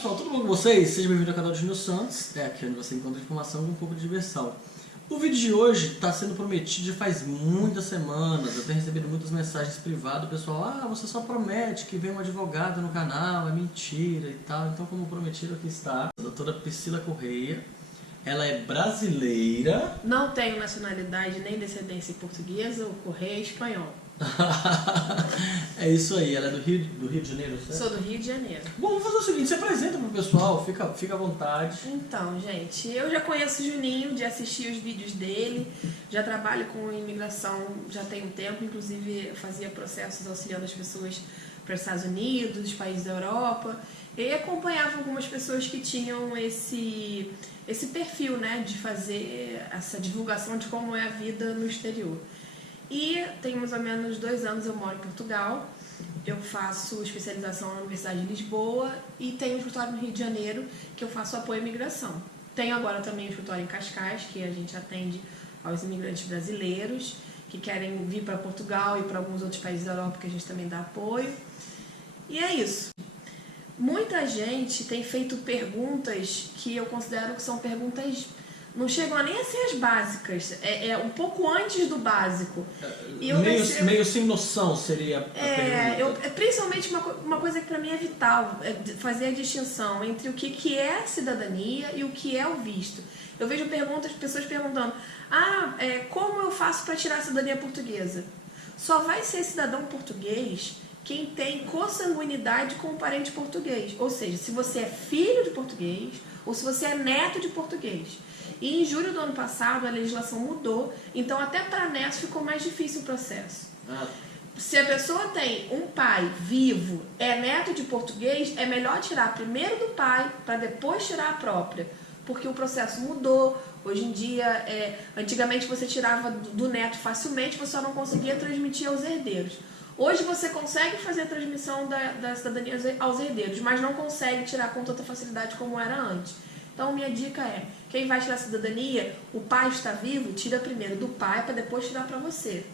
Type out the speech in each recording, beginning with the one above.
pessoal, tudo bom com vocês? Seja bem-vindo ao canal de Júnior Santos, aqui onde você encontra informação com um pouco de diversão. O vídeo de hoje está sendo prometido já faz muitas semanas, eu tenho recebido muitas mensagens privadas, o pessoal, você só promete que vem um advogado no canal, é mentira e tal. Então, como prometido, aqui está a doutora Priscila Correia. Ela é brasileira. Não tenho nacionalidade nem descendência portuguesa, o Correia é espanhol. É isso aí, ela é do Rio de Janeiro, certo? Sou do Rio de Janeiro. Bom, vamos fazer o seguinte, se apresenta pro pessoal, fica à vontade. Então, gente, eu já conheço o Juninho, de assistir os vídeos dele, já trabalho com imigração já tem um tempo, inclusive eu fazia processos auxiliando as pessoas para os Estados Unidos, os países da Europa, e acompanhava algumas pessoas que tinham esse perfil, né, de fazer essa divulgação de como é a vida no exterior. E tem mais ou menos 2 anos eu moro em Portugal, eu faço especialização na Universidade de Lisboa e tenho um escritório no Rio de Janeiro que eu faço apoio à imigração. Tenho agora também um escritório em Cascais, que a gente atende aos imigrantes brasileiros que querem vir para Portugal e para alguns outros países da Europa que a gente também dá apoio. E é isso. Muita gente tem feito perguntas que eu considero que são perguntas... não chegam nem a ser as básicas, é um pouco antes do básico. E meio sem noção seria a pergunta. Principalmente uma coisa que para mim é vital, é fazer a distinção entre o que é cidadania e o que é o visto. Eu vejo pessoas perguntando, como eu faço para tirar a cidadania portuguesa? Só vai ser cidadão português quem tem consanguinidade com um parente português. Ou seja, se você é filho de português ou se você é neto de português. E em julho do ano passado a legislação mudou, então até para netos ficou mais difícil o processo. Se a pessoa tem um pai vivo, é neto de português, é melhor tirar primeiro do pai para depois tirar a própria, porque o processo mudou. Hoje em dia, antigamente você tirava do neto facilmente, você só não conseguia transmitir aos herdeiros. Hoje você consegue fazer a transmissão da cidadania aos herdeiros, mas não consegue tirar com tanta facilidade como era antes. Então, minha dica é, quem vai tirar a cidadania, o pai está vivo, tira primeiro do pai para depois tirar para você.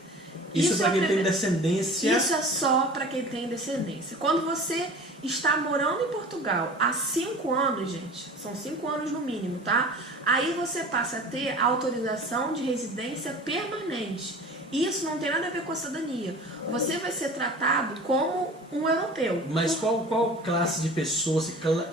Isso é para quem tem descendência? Isso é só para quem tem descendência. Quando você está morando em Portugal há 5 anos, gente, são 5 anos no mínimo, tá? Aí você passa a ter autorização de residência permanente. Isso não tem nada a ver com a cidadania. Você vai ser tratado como um europeu. Mas qual classe de pessoa se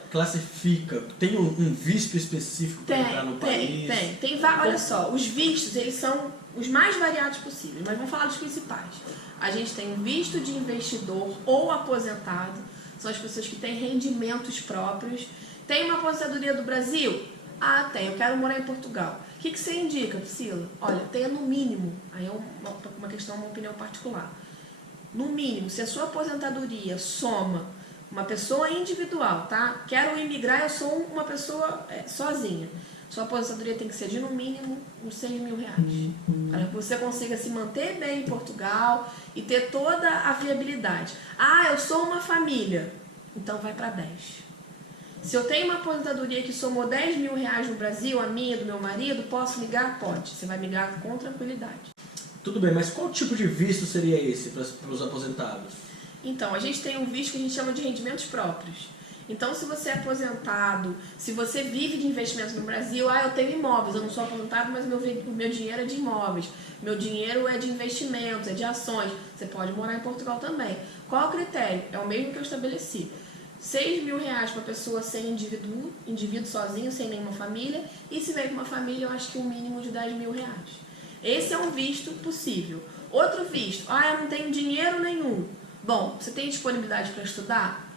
classifica? Tem um visto específico para entrar no país? Tem. Olha só, os vistos, eles são os mais variados possíveis, mas vamos falar dos principais. A gente tem visto de investidor ou aposentado, são as pessoas que têm rendimentos próprios. Tem uma aposentadoria do Brasil? Tem, eu quero morar em Portugal. O que você indica, Priscila? Olha, tenha no mínimo, aí é uma questão, uma opinião particular. No mínimo, se a sua aposentadoria soma uma pessoa individual, tá? Quero imigrar, eu sou uma pessoa sozinha. Sua aposentadoria tem que ser de no mínimo uns 6 mil reais. Para que você consiga se manter bem em Portugal e ter toda a viabilidade. Eu sou uma família, então vai para 10. Se eu tenho uma aposentadoria que somou 10 mil reais no Brasil, a minha e do meu marido, posso migrar? Pode. Você vai migrar com tranquilidade. Tudo bem, mas qual tipo de visto seria esse para os aposentados? Então, a gente tem um visto que a gente chama de rendimentos próprios. Então, se você é aposentado, se você vive de investimentos no Brasil, eu tenho imóveis, eu não sou aposentado, mas o meu dinheiro é de imóveis, meu dinheiro é de investimentos, é de ações. Você pode morar em Portugal também. Qual é o critério? É o mesmo que eu estabeleci. 6 mil reais para a pessoa ser indivíduo sozinho, sem nenhuma família, e se vem com uma família, eu acho que um mínimo de 10 mil reais. Esse é um visto possível. Outro visto, eu não tenho dinheiro nenhum. Bom, você tem disponibilidade para estudar?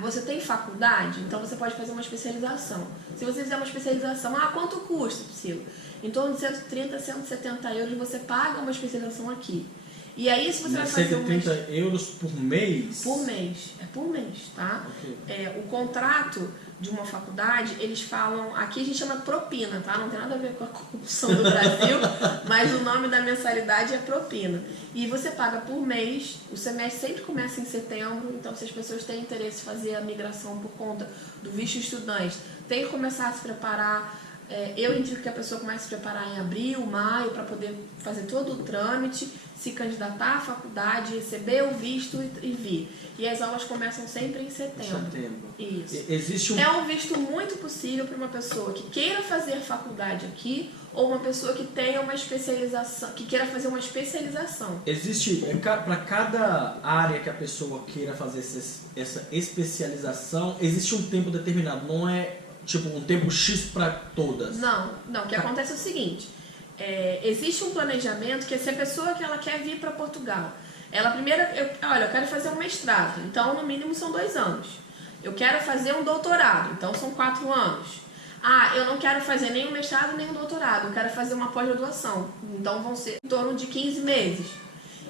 Você tem faculdade? Então você pode fazer uma especialização. Se você fizer uma especialização, quanto custa, Priscila? Em torno de 130, 170 euros você paga uma especialização aqui. E aí, se você vai fazer 130 euros por mês? Por mês. É por mês, tá? Okay. O contrato de uma faculdade, eles falam... Aqui a gente chama propina, tá? Não tem nada a ver com a corrupção do Brasil, mas o nome da mensalidade é propina. E você paga por mês, o semestre sempre começa em setembro, então se as pessoas têm interesse em fazer a migração por conta do visto estudante, tem que começar a se preparar Eu indico que a pessoa comece a se preparar em abril, maio, para poder fazer todo o trâmite, se candidatar à faculdade, receber o visto e vir. E as aulas começam sempre em setembro. Isso. Existe um... É um visto muito possível para uma pessoa que queira fazer faculdade aqui ou uma pessoa que tenha uma especialização, que queira fazer uma especialização. Existe, para cada área que a pessoa queira fazer essa especialização, existe um tempo determinado, não é tipo um tempo X para todas? Não. O que acontece é o seguinte, existe um planejamento que se a pessoa que ela quer vir para Portugal, ela primeiro, eu quero fazer um mestrado, então no mínimo são 2 anos. Eu quero fazer um doutorado, então são 4 anos. Eu não quero fazer nem um mestrado nem um doutorado, eu quero fazer uma pós-graduação, então vão ser em torno de 15 meses.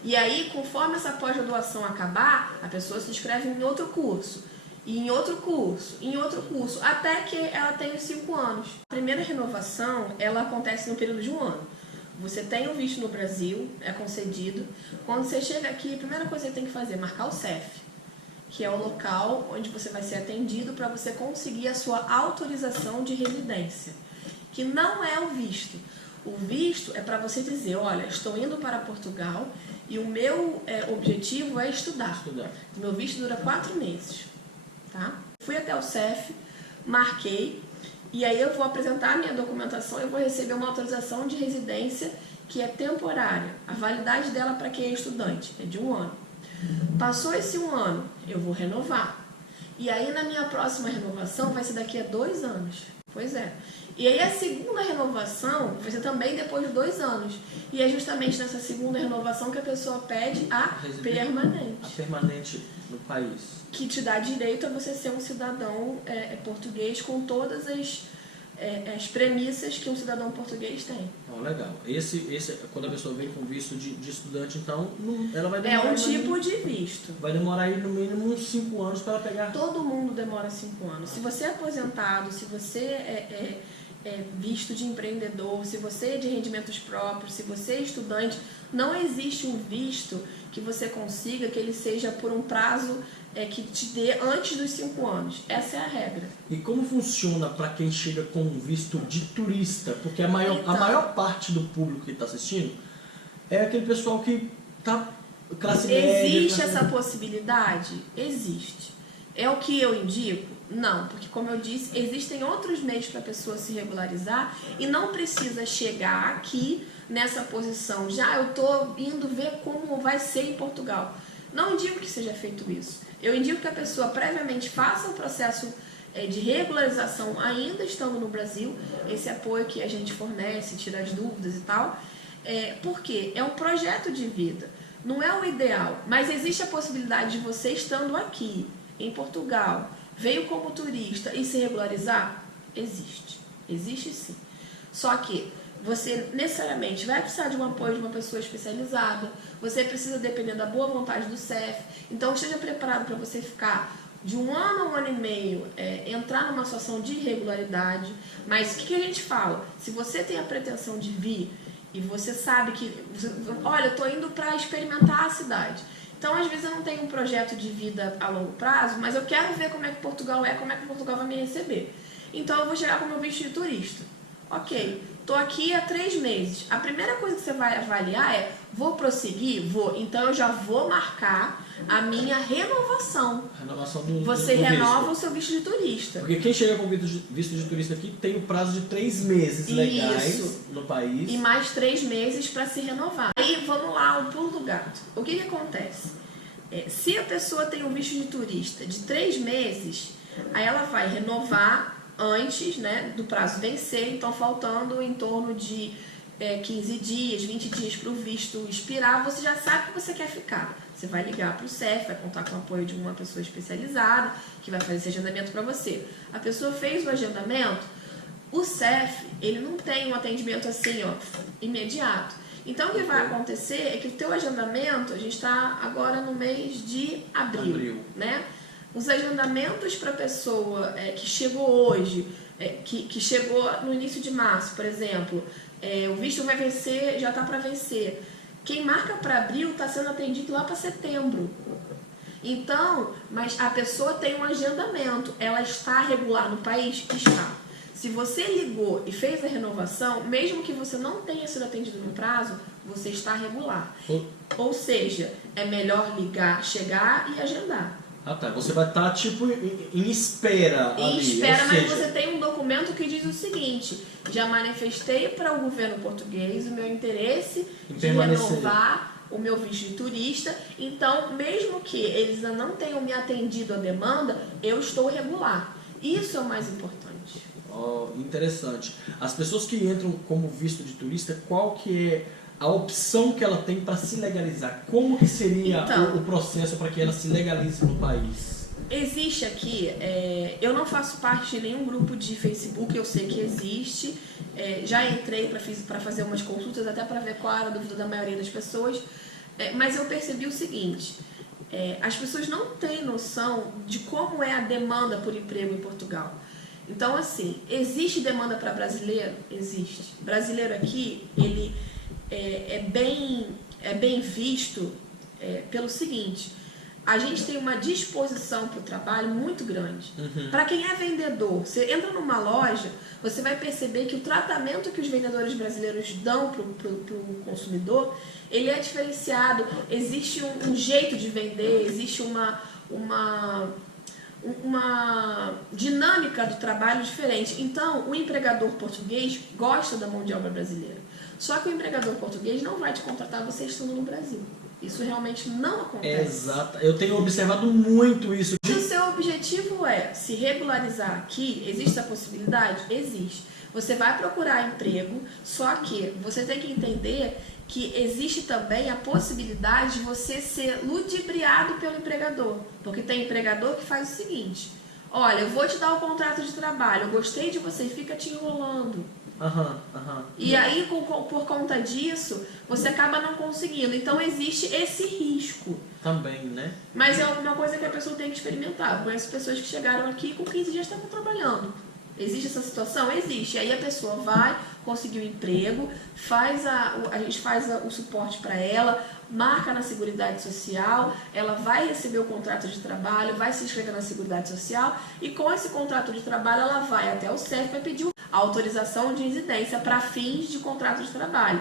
E aí, conforme essa pós-graduação acabar, a pessoa se inscreve em outro curso, e em outro curso, em outro curso, até que ela tenha os 5 anos. A primeira renovação, ela acontece no período de 1 ano. Você tem o visto no Brasil, é concedido. Quando você chega aqui, a primeira coisa que você tem que fazer é marcar o CEF, que é o local onde você vai ser atendido para você conseguir a sua autorização de residência, que não é o visto. O visto é para você dizer, olha, estou indo para Portugal e o meu objetivo é estudar. O meu visto dura 4 meses. Tá? Fui até o CEF, marquei, e aí eu vou apresentar a minha documentação e vou receber uma autorização de residência que é temporária. A validade dela para quem é estudante é de 1 ano. Passou esse 1 ano, eu vou renovar. E aí na minha próxima renovação vai ser daqui a 2 anos. Pois é. E aí a segunda renovação vai ser também depois de 2 anos. E é justamente nessa segunda renovação que a pessoa pede a permanente. A permanente no país. Que te dá direito a você ser um cidadão português com todas as premissas que um cidadão português tem. Legal. Esse, quando a pessoa vem com visto de estudante, então, ela vai demorar... É um tipo de visto. Vai demorar aí no mínimo uns 5 anos para ela pegar... Todo mundo demora 5 anos. Se você é aposentado, se você é visto de empreendedor, se você é de rendimentos próprios, se você é estudante, não existe um visto que você consiga que ele seja por um prazo que te dê antes dos 5 anos. Essa é a regra. E como funciona para quem chega com um visto de turista? Porque a maior parte do público que está assistindo é aquele pessoal que está classe média. Existe essa possibilidade? Existe. É o que eu indico? Não, porque como eu disse, existem outros meios para a pessoa se regularizar e não precisa chegar aqui nessa posição. Já eu estou indo ver como vai ser em Portugal. Não indico que seja feito isso. Eu indico que a pessoa previamente faça o processo de regularização ainda estando no Brasil, esse apoio que a gente fornece, tira as dúvidas e tal, porque é um projeto de vida, não é o ideal, mas existe a possibilidade de você estando aqui, em Portugal, veio como turista e se regularizar? Existe sim. Só que você necessariamente vai precisar de um apoio de uma pessoa especializada, você precisa depender da boa vontade do CEF, então esteja preparado para você ficar de 1 ano a 1 ano e meio, entrar numa situação de irregularidade. Mas o que a gente fala? Se você tem a pretensão de vir e você sabe que, olha, eu estou indo para experimentar a cidade. Então, às vezes, eu não tenho um projeto de vida a longo prazo, mas eu quero ver como é que Portugal como é que Portugal vai me receber. Então, eu vou chegar com o meu visto de turista. Ok, estou aqui há 3 meses. A primeira coisa que você vai avaliar é, vou prosseguir? Vou. Então, eu já vou marcar a minha renovação. Você renova o seu visto de turista. Porque quem chega com visto de turista aqui tem o prazo de 3 meses legais no país. E mais 3 meses para se renovar. Aí, vamos lá, o pulo do gato. O que acontece? Se a pessoa tem um visto de turista de 3 meses, aí ela vai renovar antes, né, do prazo vencer, então faltando em torno de 15 dias, 20 dias para o visto expirar, você já sabe que você quer ficar. Você vai ligar para o CEF, vai contar com o apoio de uma pessoa especializada, que vai fazer esse agendamento para você. A pessoa fez o agendamento, o CEF, ele não tem um atendimento assim, imediato. Então, o que vai acontecer é que o teu agendamento, a gente está agora no mês de abril. Né? Os agendamentos para a pessoa que chegou hoje, que chegou no início de março, por exemplo, o visto vai vencer, já está para vencer. Quem marca para abril está sendo atendido lá para setembro. Então, mas a pessoa tem um agendamento, ela está regular no país? Está. Se você ligou e fez a renovação, mesmo que você não tenha sido atendido no prazo, você está regular. Ou seja, é melhor ligar, chegar e agendar. Ah, tá. Você vai estar, tipo, em espera ali. Em espera, ou mas seja... você tem um documento que diz o seguinte: já manifestei para o governo português o meu interesse de renovar o meu visto de turista. Então, mesmo que eles não tenham me atendido a demanda, eu estou regular. Isso é o mais importante. Oh, interessante. As pessoas que entram como visto de turista, qual que é a opção que ela tem para se legalizar? Como que seria o processo para que ela se legalize no país? Existe aqui, eu não faço parte de nenhum grupo de Facebook, eu sei que existe, já entrei para fazer umas consultas até para ver qual era a dúvida da maioria das pessoas, mas eu percebi o seguinte: as pessoas não têm noção de como é a demanda por emprego em Portugal. Então, assim, existe demanda para brasileiro? Existe. Brasileiro aqui, ele é bem visto pelo seguinte: a gente tem uma disposição para o trabalho muito grande. Para quem é vendedor, você entra numa loja, você vai perceber que o tratamento que os vendedores brasileiros dão para o consumidor, ele é diferenciado. Existe um jeito de vender, existe uma dinâmica do trabalho diferente. Então, o empregador português gosta da mão de obra brasileira. Só que o empregador português não vai te contratar você estando no Brasil. Isso realmente não acontece. Exato. Eu tenho observado muito isso. Se o seu objetivo é se regularizar aqui, existe a possibilidade? Existe. Você vai procurar emprego, só que você tem que entender que existe também a possibilidade de você ser ludibriado pelo empregador. Porque tem empregador que faz o seguinte: olha, eu vou te dar o contrato de trabalho, eu gostei de você e fica te enrolando. E aí, por conta disso, você acaba não conseguindo. Então, existe esse risco. Também, né? Mas é uma coisa que a pessoa tem que experimentar. Eu conheço pessoas que chegaram aqui e com 15 dias estavam trabalhando. Existe essa situação? Existe. Aí a pessoa vai conseguir um emprego, a gente faz o suporte para ela, marca na Seguridade Social, ela vai receber o contrato de trabalho, vai se inscrever na Seguridade Social e com esse contrato de trabalho ela vai até o CEF e vai pedir a autorização de residência para fins de contrato de trabalho.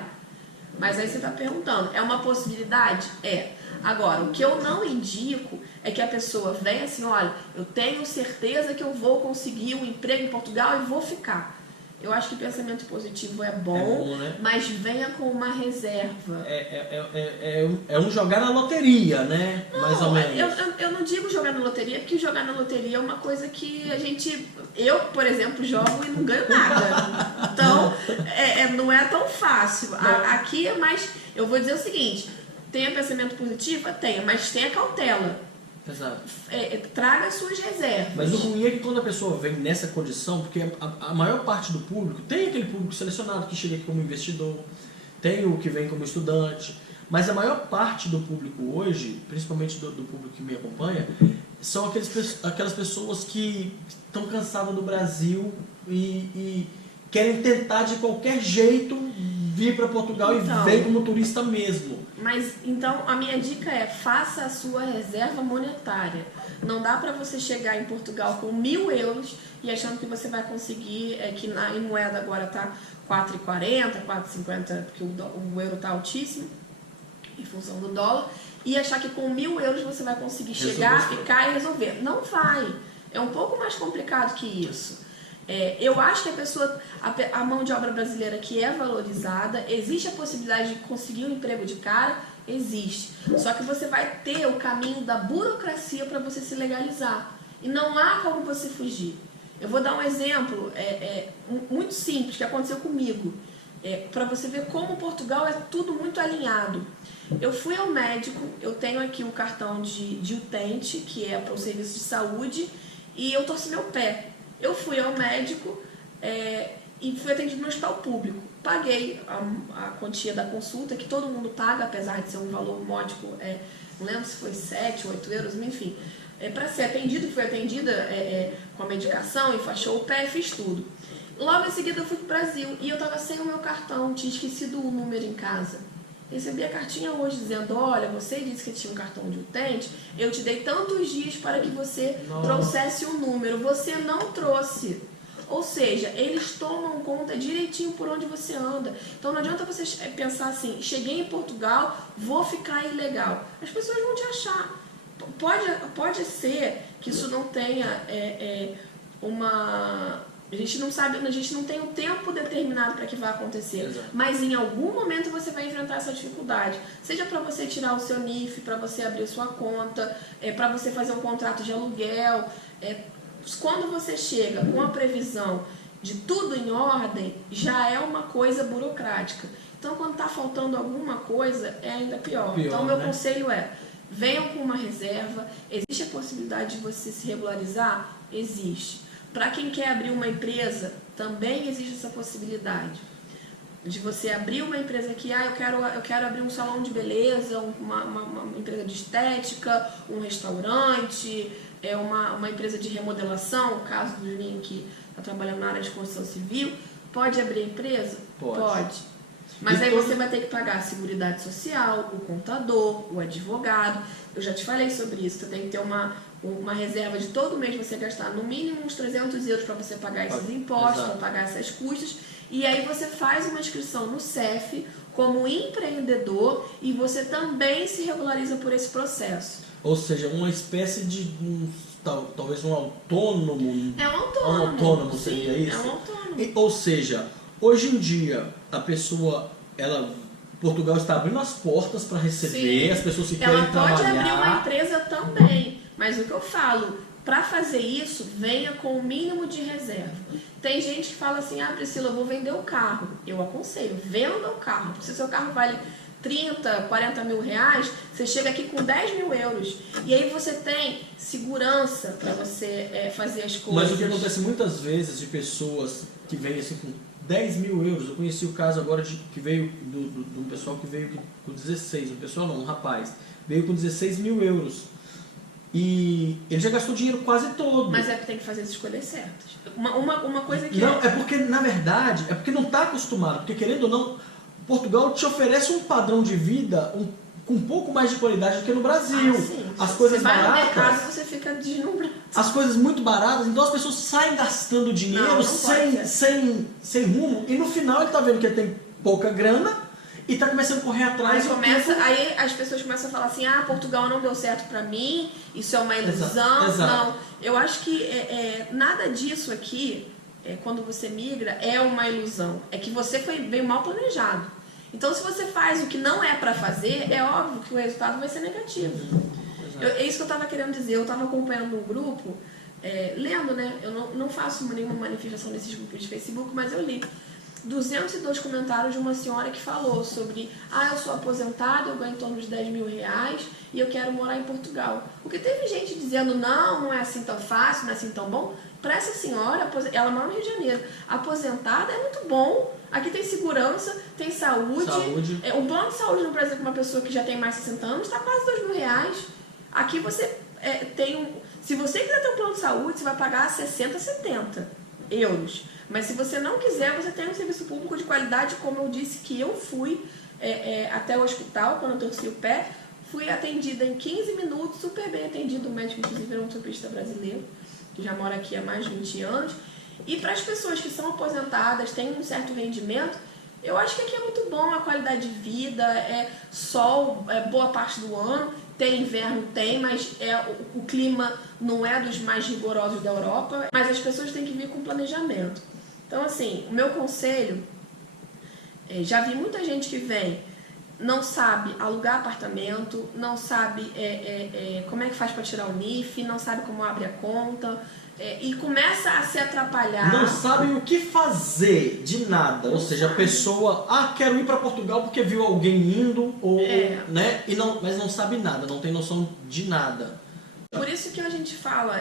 Mas aí você está perguntando, é uma possibilidade? É. Agora, o que eu não indico é que a pessoa venha assim: olha, eu tenho certeza que eu vou conseguir um emprego em Portugal e vou ficar. Eu acho que pensamento positivo é bom, né? Mas venha com uma reserva. É um jogar na loteria, né? Não, mais ou menos. Eu não digo jogar na loteria, porque jogar na loteria é uma coisa que eu, por exemplo, jogo e não ganho nada. Então, não é tão fácil. Aqui é mais... Eu vou dizer o seguinte: tenha pensamento positivo? Tenha, mas tenha cautela. Exato. Traga suas reservas. Mas o ruim é que quando a pessoa vem nessa condição, porque a maior parte do público, tem aquele público selecionado que chega aqui como investidor, tem o que vem como estudante, mas a maior parte do público hoje, principalmente do público que me acompanha, são aquelas pessoas que estão cansadas do Brasil e querem tentar de qualquer jeito vir para Portugal e vem como turista mesmo. Mas então a minha dica é: faça a sua reserva monetária. Não dá para você chegar em Portugal com 1.000 euros e achando que você vai conseguir, que em moeda agora está 4,40, 4,50, porque o euro está altíssimo em função do dólar, e achar que com 1.000 euros você vai conseguir chegar, ficar e resolver. Não vai. É um pouco mais complicado que isso. Eu acho que a mão de obra brasileira que é valorizada, existe a possibilidade de conseguir um emprego de cara? Existe. Só que você vai ter o caminho da burocracia para você se legalizar. E não há como você fugir. Eu vou dar um exemplo muito simples que aconteceu comigo, para você ver como Portugal é tudo muito alinhado. Eu fui ao médico, eu tenho aqui um cartão de utente, que é para o serviço de saúde, e eu torci meu pé. Eu fui ao médico e fui atendido no hospital público. Paguei a quantia da consulta, que todo mundo paga, apesar de ser um valor módico, não lembro se foi 7, 8 euros, enfim. Para ser atendido, fui atendida com a medicação, enfaixou o pé, fiz tudo. Logo em seguida eu fui para o Brasil e eu estava sem o meu cartão, tinha esquecido o número em casa. Recebi a cartinha hoje dizendo: olha, você disse que tinha um cartão de utente, eu te dei tantos dias para que você trouxesse o número, você não trouxe. Ou seja, eles tomam conta direitinho por onde você anda. Então não adianta você pensar assim, cheguei em Portugal, vou ficar ilegal. As pessoas vão te achar. Pode ser que isso não tenha uma... A gente não sabe, a gente não tem um tempo determinado para que vai acontecer. Exato. Mas em algum momento você vai enfrentar essa dificuldade. Seja para você tirar o seu NIF, para você abrir sua conta, para você fazer um contrato de aluguel. Quando você chega com a previsão de tudo em ordem, já é uma coisa burocrática. Então, quando está faltando alguma coisa, é ainda pior. Então, meu conselho é, venham com uma reserva. Existe a possibilidade de você se regularizar? Existe. Para quem quer abrir uma empresa, também existe essa possibilidade. De você abrir uma empresa que, eu quero abrir um salão de beleza, uma empresa de estética, um restaurante, uma empresa de remodelação, o caso do Juninho que está trabalhando na área de construção civil. Pode abrir empresa? Pode. Mas aí você vai ter que pagar a Seguridade Social, o contador, o advogado. Eu já te falei sobre isso, você tem que ter uma reserva de todo mês você gastar no mínimo uns 300 euros para você pagar esses impostos, para pagar essas custas. E aí você faz uma inscrição no CEF como empreendedor e você também se regulariza por esse processo. Ou seja, uma espécie de, talvez um autônomo. É um autônomo. Um autônomo seria isso? É um autônomo. Ou seja, hoje em dia, a pessoa, Portugal está abrindo as portas para receber as pessoas que querem trabalhar. Ela pode abrir uma empresa também, mas o que eu falo, para fazer isso, venha com o mínimo de reserva. Tem gente que fala assim, Priscila, eu vou vender o carro. Eu aconselho, venda o carro. Se o seu carro vale 30, 40 mil reais, você chega aqui com 10 mil euros. E aí você tem segurança para você fazer as coisas. Mas o que acontece muitas vezes de pessoas que vêm assim com 10 mil euros, eu conheci o caso agora que veio de um pessoal que veio com 16, um rapaz, veio com 16 mil euros. E ele já gastou dinheiro quase todo. Mas é que tem que fazer as escolhas certas. Uma coisa que... Não, é porque, na verdade, não está acostumado. Porque, querendo ou não, Portugal te oferece um padrão de vida com um pouco mais de qualidade do que no Brasil. Sim. As coisas você vai baratas... no mercado, você fica deslumbrado. As coisas muito baratas, então as pessoas saem gastando dinheiro sem rumo. E no final ele está vendo que ele tem pouca grana e está começando a correr atrás. Aí as pessoas começam a falar assim, Portugal não deu certo para mim, isso é uma ilusão. Exato. Não, eu acho que nada disso aqui, quando você migra, é uma ilusão. É que você veio mal planejado. Então, se você faz o que não é para fazer, é óbvio que o resultado vai ser negativo. É isso que eu estava querendo dizer. Eu estava acompanhando um grupo, lendo, né? Eu não faço nenhuma manifestação nesses grupos de Facebook, mas eu li 202 comentários de uma senhora que falou sobre eu sou aposentada, eu ganho em torno de 10 mil reais e eu quero morar em Portugal. Porque teve gente dizendo, não é assim tão fácil, não é assim tão bom. Para essa senhora, ela mora no Rio de Janeiro, aposentada é muito bom. Aqui tem segurança, tem saúde. O plano de saúde no Brasil, com uma pessoa que já tem mais de 60 anos, está quase 2 mil reais. Aqui você se você quiser ter um plano de saúde, você vai pagar 60, 70 euros. Mas se você não quiser, você tem um serviço público de qualidade, como eu disse que eu fui até o hospital, quando eu torci o pé, fui atendida em 15 minutos, super bem atendido, o médico inclusive era um ortopedista brasileiro, que já mora aqui há mais de 20 anos. E para as pessoas que são aposentadas, têm um certo rendimento, eu acho que aqui é muito bom, a qualidade de vida, sol boa parte do ano, tem inverno, mas o clima não é dos mais rigorosos da Europa, mas as pessoas têm que vir com planejamento. Então, assim, o meu conselho, já vi muita gente que vem, não sabe alugar apartamento, não sabe como é que faz para tirar o NIF, não sabe como abre a conta, e começa a se atrapalhar. Não sabe o que fazer de nada. Ou seja, a pessoa, quero ir para Portugal porque viu alguém indo, né? Mas não sabe nada, não tem noção de nada. Por isso que a gente fala,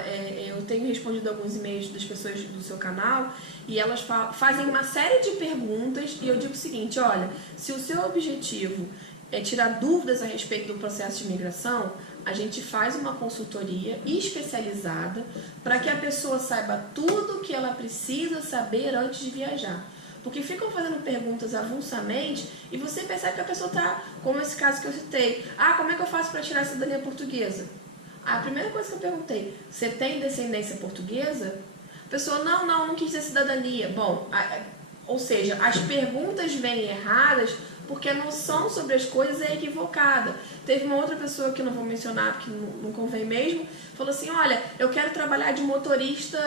eu tenho respondido alguns e-mails das pessoas do seu canal e elas fazem uma série de perguntas e eu digo o seguinte, olha, se o seu objetivo é tirar dúvidas a respeito do processo de imigração, a gente faz uma consultoria especializada para que a pessoa saiba tudo o que ela precisa saber antes de viajar. Porque ficam fazendo perguntas avulsamente e você percebe que a pessoa está, como esse caso que eu citei, como é que eu faço para tirar a cidadania portuguesa? A primeira coisa que eu perguntei, você tem descendência portuguesa? A pessoa, não quis ter cidadania. Bom, ou seja, as perguntas vêm erradas porque a noção sobre as coisas é equivocada. Teve uma outra pessoa que eu não vou mencionar porque não convém mesmo, falou assim, olha, eu quero trabalhar de motorista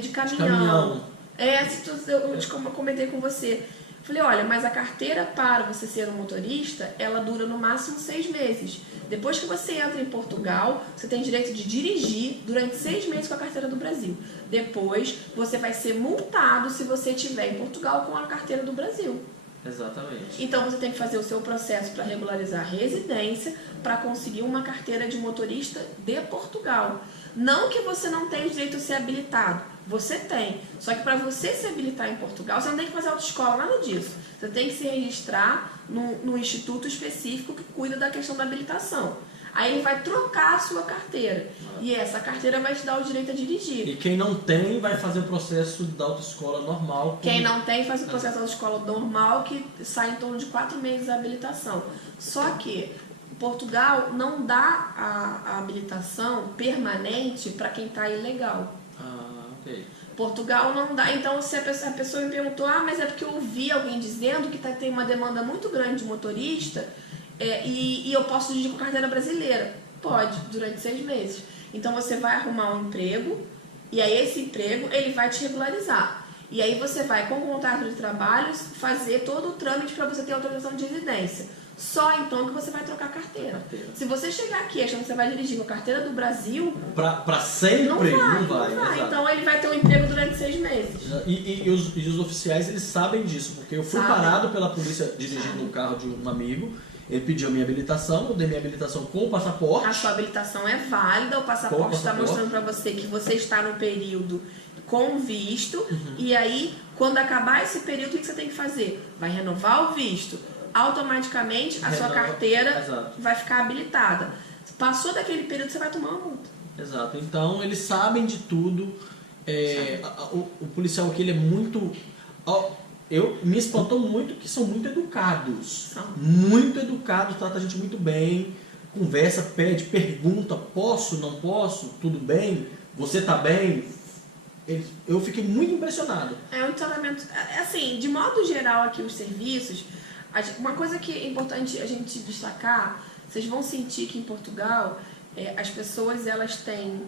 de caminhão. Eu comentei com você. Falei, olha, mas a carteira para você ser um motorista, ela dura no máximo 6 meses. Depois que você entra em Portugal, você tem direito de dirigir durante 6 meses com a carteira do Brasil. Depois, você vai ser multado se você estiver em Portugal com a carteira do Brasil. Exatamente. Então, você tem que fazer o seu processo para regularizar a residência, para conseguir uma carteira de motorista de Portugal. Não que você não tenha direito a ser habilitado. Você tem. Só que para você se habilitar em Portugal, você não tem que fazer autoescola, nada disso. Você tem que se registrar no instituto específico que cuida da questão da habilitação. Aí ele vai trocar a sua carteira. E essa carteira vai te dar o direito a dirigir. E quem não tem vai fazer o processo da autoescola normal. Quem não tem faz o processo da autoescola normal, que sai em torno de 4 meses a habilitação. Só que Portugal não dá a habilitação permanente para quem está ilegal. Okay. Portugal não dá. Então, se a pessoa me perguntou, mas é porque eu ouvi alguém dizendo que tem uma demanda muito grande de motorista e eu posso dirigir com carteira brasileira. Pode, durante 6 meses. Então, você vai arrumar um emprego e aí esse emprego ele vai te regularizar. E aí você vai, com o contrato de trabalho, fazer todo o trâmite para você ter autorização de residência. Só então que você vai trocar a carteira. Se você chegar aqui achando que você vai dirigir com a carteira do Brasil... Pra sempre? Não vai. Então ele vai ter um emprego durante 6 meses. E os oficiais, eles sabem disso, porque eu fui parado pela polícia dirigindo um carro de um amigo, ele pediu a minha habilitação, eu dei minha habilitação com o passaporte. A sua habilitação é válida, o passaporte está mostrando para você que você está no período com visto, e aí, quando acabar esse período, o que você tem que fazer? Vai renovar o visto. Automaticamente a sua carteira vai ficar habilitada. Passou daquele período, você vai tomar uma multa. Exato. Então, eles sabem de tudo. O policial aqui, ele é muito... me espantou muito que são muito educados. Muito educados, trata a gente muito bem. Conversa, pede, pergunta, posso, não posso, tudo bem? Você tá bem? Eu fiquei muito impressionado. É um tratamento... Assim, de modo geral aqui os serviços... Uma coisa que é importante a gente destacar, vocês vão sentir que em Portugal as pessoas elas têm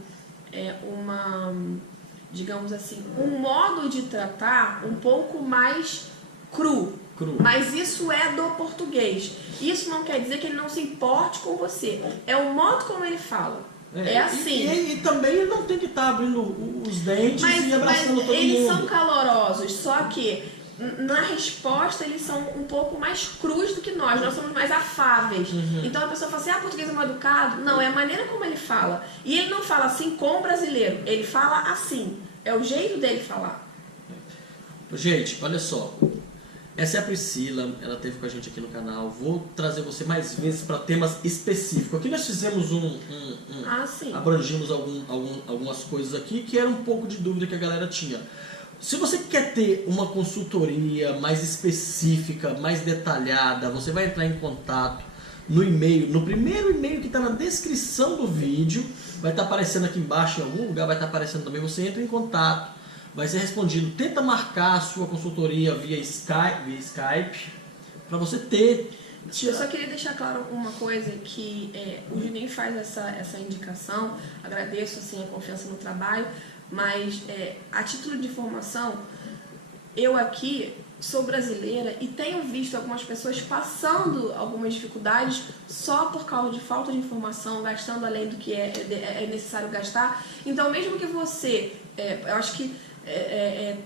digamos assim, um modo de tratar um pouco mais cru. Mas isso é do português. Isso não quer dizer que ele não se importe com você. É o modo como ele fala. É assim. E também ele não tem que estar abrindo os dentes e abraçando todo mundo. Eles são calorosos, só que na resposta eles são um pouco mais crus do que nós somos mais afáveis. Então a pessoa fala assim, português é mal educado. Não, é a maneira como ele fala. E ele não fala assim com o brasileiro, ele fala assim. É o jeito dele falar. Gente, olha só. Essa é a Priscila, ela esteve com a gente aqui no canal. Vou trazer você mais vezes para temas específicos. Aqui nós fizemos abrangimos algumas coisas aqui que era um pouco de dúvida que a galera tinha. Se você quer ter uma consultoria mais específica, mais detalhada, você vai entrar em contato no e-mail, no primeiro e-mail que está na descrição do vídeo, vai estar aparecendo aqui embaixo em algum lugar, vai estar aparecendo também, você entra em contato, vai ser respondido, tenta marcar a sua consultoria via Skype para você ter... Eu só queria deixar claro uma coisa, que o Juninho faz essa indicação, agradeço assim, a confiança no trabalho, mas a título de informação, eu aqui sou brasileira e tenho visto algumas pessoas passando algumas dificuldades só por causa de falta de informação, gastando além do que é necessário gastar. Então, mesmo que você, eu acho que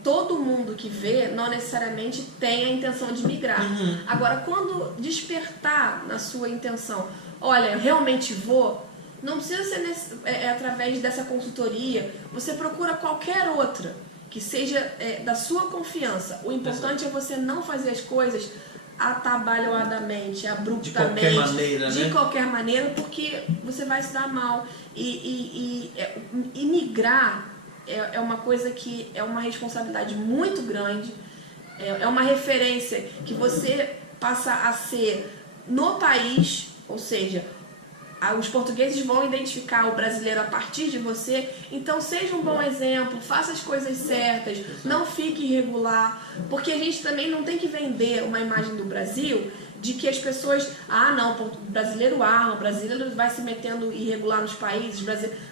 todo mundo que vê não necessariamente tem a intenção de migrar. Agora, quando despertar na sua intenção, olha, eu realmente vou... Não precisa ser através dessa consultoria, você procura qualquer outra que seja da sua confiança. O importante é você não fazer as coisas atabalhoadamente, abruptamente, de qualquer maneira, porque você vai se dar mal. E migrar é uma coisa que é uma responsabilidade muito grande, é uma referência que você passa a ser no país, ou seja... os portugueses vão identificar o brasileiro a partir de você, então seja um bom exemplo, faça as coisas certas, não fique irregular, porque a gente também não tem que vender uma imagem do Brasil de que as pessoas, não, o brasileiro arma, o brasileiro vai se metendo irregular nos países,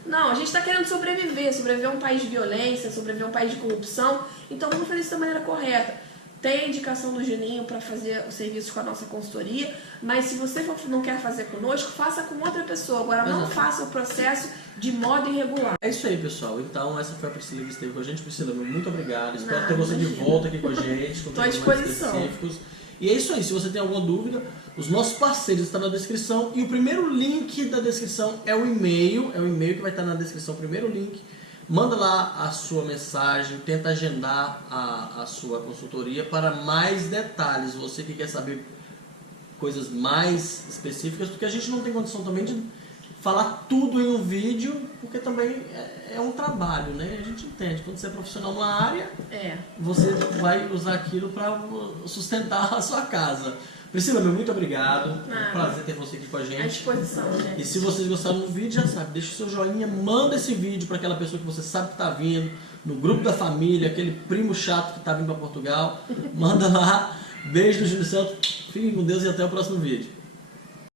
não, a gente está querendo sobreviver a um país de violência, sobreviver a um país de corrupção, então vamos fazer isso da maneira correta. Tem a indicação do Juninho para fazer o serviço com a nossa consultoria, mas se você não quer fazer conosco, faça com outra pessoa. Agora, não faça o processo de modo irregular. É isso aí, pessoal. Então, essa foi a Priscila que esteve com a gente. Priscila, muito obrigado. Espero ter você de volta aqui com a gente. Estou à disposição. E é isso aí. Se você tem alguma dúvida, os nossos parceiros estão na descrição. E o primeiro link da descrição é o e-mail. É o e-mail que vai estar na descrição, o primeiro link. Manda lá a sua mensagem, tenta agendar a sua consultoria para mais detalhes. Você que quer saber coisas mais específicas, porque a gente não tem condição também de falar tudo em um vídeo, porque também é um trabalho, né? A gente entende. Quando você é profissional numa área, você vai usar aquilo para sustentar a sua casa. Priscila, muito obrigado. É um prazer ter você aqui com a gente. À disposição, gente. E se vocês gostaram do vídeo, já sabe, deixa o seu joinha, manda esse vídeo para aquela pessoa que você sabe que está vindo, no grupo da família, aquele primo chato que está vindo para Portugal. Manda lá. Beijo do Júlio Santos. Fiquem com Deus e até o próximo vídeo.